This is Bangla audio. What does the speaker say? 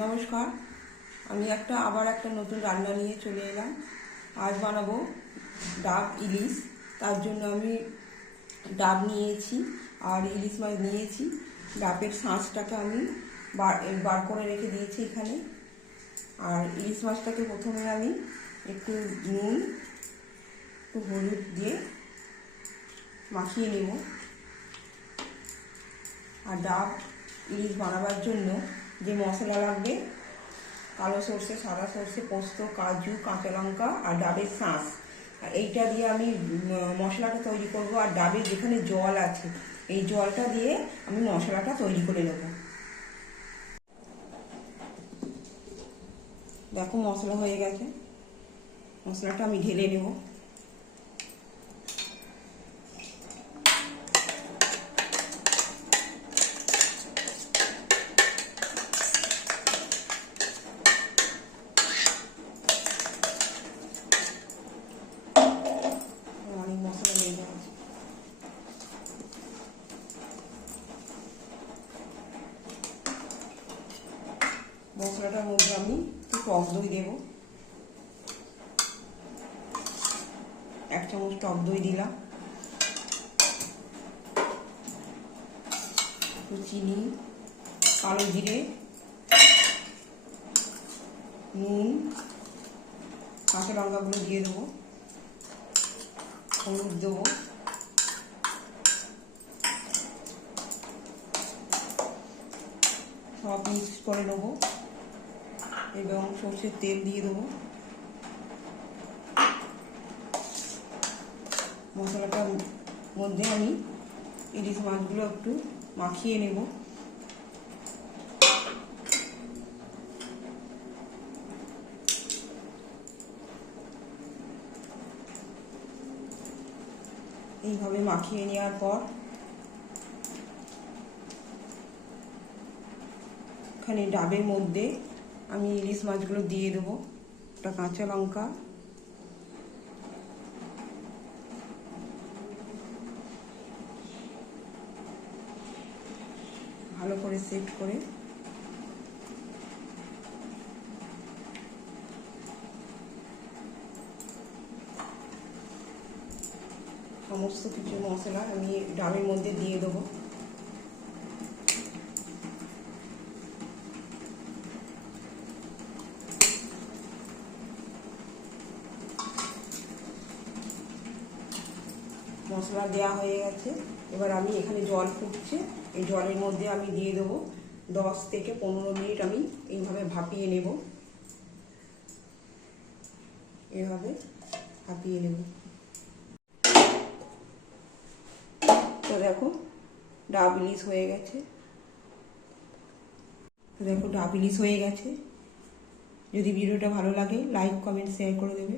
নমস্কার। আমি একটা, আবার একটা নতুন রান্না নিয়ে চলে এলাম। আজ বানাবো ডাব ইলিশ। তার জন্য আমি ডাব নিয়েছি, আর ইলিশ মাছ নিয়েছি। ডাবের শাঁসটাকে আমি বার করে রেখে দিয়েছি এখানে। আর ইলিশ মাছটাকে প্রথমে আমি একটু নুন, একটু হলুদ দিয়ে মাখিয়ে নেব। আর ডাব ইলিশ বানাবার জন্য যে মশলা লাগবে, কালো সর্ষে, সাদা সর্ষে, পোস্ত, কাজু, কাঁচা লঙ্কা আর ডাবের শাঁস। আর এইটা দিয়ে আমি মশলাটা তৈরি করব আর ডাবের যেখানে জল আছে, এই জলটা দিয়ে আমি মশলাটা তৈরি করে নেব। দেখো মশলা হয়ে গেছে। মশলাটা আমি ঢেলে নেব অনেক মশলা লেগে গেছে মশলাটার মধ্যে আমি একটু টক দই দেব। এক চামচ টক দই দিলাম। একটু চিনি, কালো জিরে, নুন, কাঁচা লঙ্কাগুলো দিয়ে দেবো। হলুদ দেবো। সব মিক্স করে নেব। এবং সর্ষের তেল দিয়ে দেবো। মশলাটার মধ্যে আমি ইলিশ মাছগুলো একটু মাখিয়ে নেব। এইভাবে মাখিয়ে নেওয়ার পর এখানে ডাবের মধ্যে আমি ইলিশ মাছগুলো দিয়ে দেবো। একটা কাঁচা লঙ্কা। ভালো করে সেট করে। সমস্ত কিছু মশলা আমি ডাবের মধ্যে দিয়ে দেবো। মশলা দেওয়া হয়ে গেছে। এবার আমি এখানে জল ফুটছে। এই জলের মধ্যে আমি দিয়ে দেবো দশ থেকে পনেরো মিনিট আমি এইভাবে ভাপিয়ে নেব। এভাবে ভাপিয়ে নেব। তো দেখো ডাব ইলিশ হয়ে গেছে। তো দেখো ডাব ইলিশ হয়ে গেছে। যদি ভিডিওটা ভালো লাগে, লাইক, কমেন্ট, শেয়ার করে দেবে।